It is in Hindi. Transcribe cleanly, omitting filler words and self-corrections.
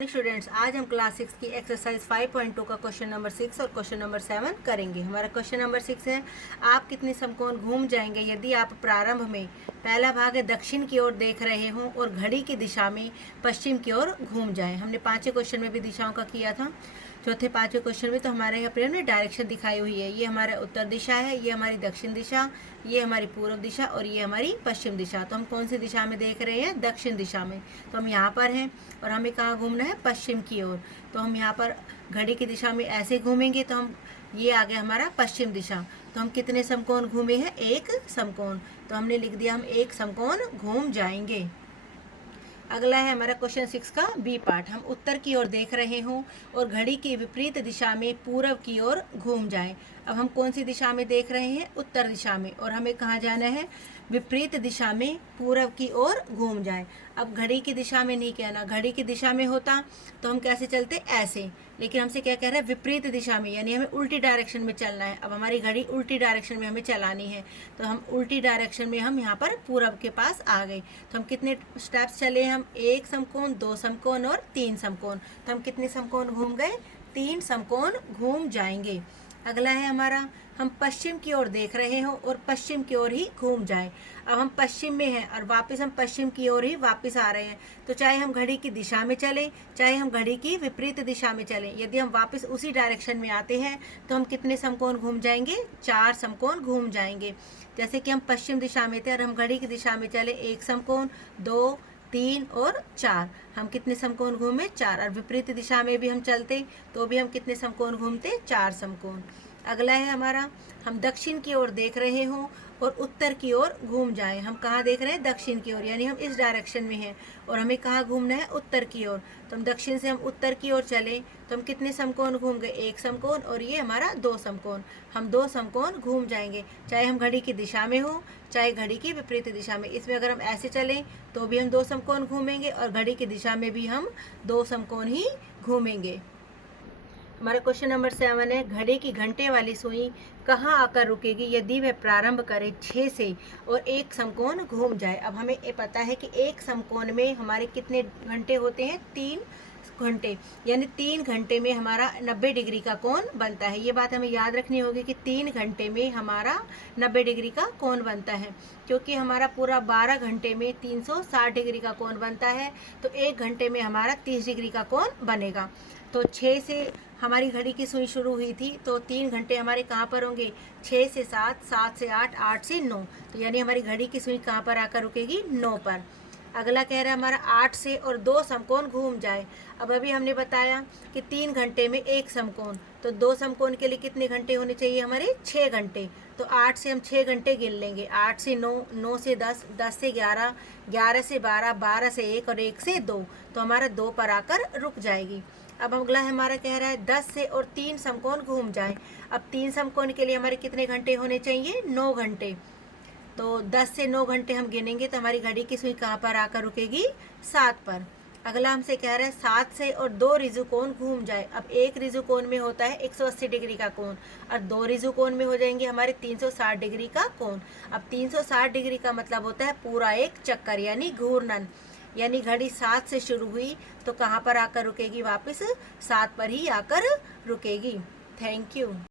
स्टूडेंट्स, आज हम क्लास 6 की एक्सरसाइज 5.2 का क्वेश्चन नंबर 6 और क्वेश्चन नंबर 7 करेंगे। हमारा क्वेश्चन नंबर 6 है, आप कितने समकोण घूम जाएंगे यदि आप प्रारंभ में पहला भाग है दक्षिण की ओर देख रहे हों और घड़ी की दिशा में पश्चिम की ओर घूम जाएं। हमने पांचवें क्वेश्चन में भी दिशाओं का किया था। चौथे पांचवें क्वेश्चन में तो हमारे यहाँ पर डायरेक्शन दिखाई हुई है। ये हमारा उत्तर दिशा है, ये हमारी दक्षिण दिशा, ये हमारी पूर्व दिशा और ये हमारी पश्चिम दिशा। तो हम कौन सी दिशा में देख रहे हैं? दक्षिण दिशा में। तो हम यहाँ पर हैं और हमें कहाँ घूमना है? पश्चिम की ओर। तो हम यहाँ पर घड़ी की दिशा में ऐसे घूमेंगे तो हम ये आ गया हमारा पश्चिम दिशा। तो हम कितने समकोण घूमे हैं? एक समकोण। तो हमने लिख दिया हम एक समकोण घूम जाएंगे। अगला है हमारा क्वेश्चन 6 का बी पार्ट। हम उत्तर की ओर देख रहे हों और घड़ी की विपरीत दिशा में पूर्व की ओर घूम जाएं। अब हम कौन सी दिशा में देख रहे हैं? उत्तर दिशा में। और हमें कहाँ जाना है? विपरीत दिशा में पूर्व की ओर घूम जाएं। अब घड़ी की दिशा में नहीं कहना, घड़ी की दिशा में होता तो हम कैसे चलते? ऐसे। लेकिन हमसे क्या कह रहा है? विपरीत दिशा में, यानी हमें उल्टी डायरेक्शन में चलना है। अब हमारी घड़ी उल्टी डायरेक्शन में हमें चलानी है, तो हम उल्टी डायरेक्शन में हम यहाँ पर पूरब के पास आ गए। तो हम कितने स्टेप्स चले? हम एक समकोण, दो समकोण और तीन समकोण। तो हम कितने समकोण घूम गए? तीन समकोण घूम जाएंगे। अगला है हमारा, हम पश्चिम की ओर देख रहे हो और पश्चिम की ओर ही घूम जाएं। अब हम पश्चिम में हैं और वापस हम पश्चिम की ओर ही वापस आ रहे हैं। तो चाहे हम घड़ी की दिशा में चलें, चाहे हम घड़ी की विपरीत दिशा में चलें, यदि हम वापस उसी डायरेक्शन में आते हैं तो हम कितने समकोण घूम जाएंगे? चार समकोण घूम जाएंगे। जैसे कि हम पश्चिम दिशा में थे और हम घड़ी की दिशा में चले, एक समकोण, दो, तीन और चार। हम कितने समकोण घूमे? चार। और विपरीत दिशा में भी हम चलते तो भी हम कितने समकोण घूमते? चार समकोण। अगला है हमारा, हम दक्षिण की ओर देख रहे हों और उत्तर की ओर घूम जाएं। हम कहाँ देख रहे हैं? दक्षिण की ओर, यानी हम इस डायरेक्शन में हैं और हमें कहाँ घूमना है? उत्तर की ओर। तो हम दक्षिण से हम उत्तर की ओर चले तो हम कितने समकोण घूम गए? एक समकोण और ये हमारा दो समकोण। हम दो समकोण घूम जाएंगे, चाहे हम घड़ी की दिशा में हो चाहे घड़ी की विपरीत दिशा में। इसमें अगर हम ऐसे चलें तो भी हम दो समकोण घूमेंगे और घड़ी की दिशा में भी हम दो समकोण ही घूमेंगे। हमारा क्वेश्चन नंबर 7 है, घड़ी की घंटे वाली सुई कहाँ आकर रुकेगी यदि वह प्रारंभ करे 6 से और एक समकोण घूम जाए। अब हमें ये पता है कि एक समकोण में हमारे कितने घंटे होते हैं? 3 घंटे, यानी 3 घंटे में हमारा 90 डिग्री का कोण बनता है। ये बात हमें याद रखनी होगी कि 3 घंटे में हमारा 90 डिग्री का कोण बनता है, क्योंकि हमारा पूरा 12 घंटे में 360 डिग्री का कोण बनता है। तो एक घंटे में हमारा 30 डिग्री का कोण बनेगा। तो 6 से हमारी घड़ी की सुई शुरू हुई थी तो 3 घंटे हमारे कहाँ पर होंगे? 6 से 7, 7 से 8, 8 से 9। तो यानी हमारी घड़ी की सुई कहाँ पर आकर रुकेगी? 9 पर। अगला कह रहा है हमारा 8 से और दो समकोण घूम जाए। अब अभी हमने बताया कि 3 घंटे में एक समकोण, तो दो समकोण के लिए कितने घंटे होने चाहिए हमारे? 6 घंटे। तो 8 से हम 6 घंटे गिन लेंगे। 8 से 9, 9 से 10, 10 से 11, 11 से 12, 12 से 1 और 1 से 2। तो हमारा 2 पर आकर रुक जाएगी। अब अगला हमारा कह रहा है 10 से और 3 समकोण घूम जाए। अब 3 समकोण के लिए हमारे कितने घंटे होने चाहिए? 9 घंटे। तो 10 से 9 घंटे हम गिनेंगे तो हमारी घड़ी की सुई कहाँ पर आकर रुकेगी? 7 पर। अगला हमसे कह रहा है 7 से और 2 ऋजु कोण घूम जाए। अब एक ऋजु कोण में होता है 180 डिग्री का कोण और 2 ऋजु कोण में हो जाएंगे हमारे 360 डिग्री का कोण। अब 360 डिग्री का मतलब होता है पूरा एक चक्कर, यानी घूर्णन। यानी घड़ी 7 से शुरू हुई तो कहाँ पर आकर रुकेगी? वापस 7 पर ही आकर रुकेगी। Thank you.